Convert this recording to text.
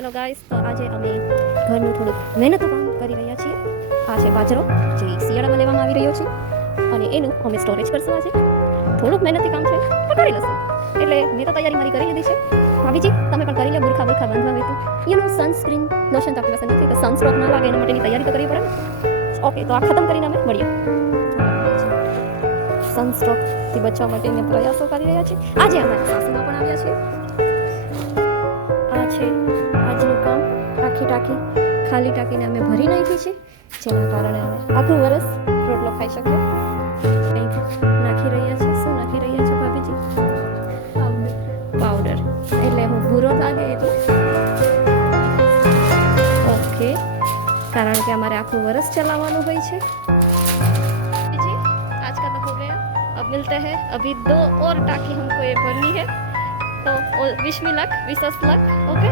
Hello guys, તો આજે અમે ઘરનું થોડુંક મહેનતું કામ કરી રહ્યા છીએ. આ છે બાજરો જે શિયાળામાં લેવામાં આવી રહ્યો છે અને એનું અમે સ્ટોરેજ કરશું. આજે થોડુંક મહેનતી કામ છે પણ કરી લઈશું. એટલે મેં તો તૈયારી મારી કરી લીધી છે. ભાભીજી તમે પણ કરી લો. બુરખા બાંધવા હોય તો એનું સનસ્ક્રીન લોશન તો આપણી પાસે નથી, તો સનસ્ટ્રોક ના લાગે એના માટેની તૈયારી તો કરવી પડે ને. ઓકે, તો આ ખતમ કરીને અમે મળીએ. સનસ્ટ્રોકથી બચવા માટેના પ્રયાસો કરી રહ્યા છીએ. આજે અમારા સાસુમાં પણ આવ્યા છે. આ છે આજનું કામ. આખી ટાંકી ખાલી ટાંકીને અમે ભરી નાખી છે, જેના કારણે અમે આખું વરસ રોટલો ખાઈ શકીએ. કંઈક નાખી રહ્યા છે. શું નાખી રહ્યા છો ભાભીજી? પાવડર. એટલે હું ભૂરો લાગે એટલે ઓકે, કારણ કે અમારે આખું વરસ ચલાવવાનું હોય છે. जी आज का तो हो गया. अब मिलते हैं. अभी 2 और टाँकी हमको ये भरनी है, तो विश मी लक, विश अस लक. ओके.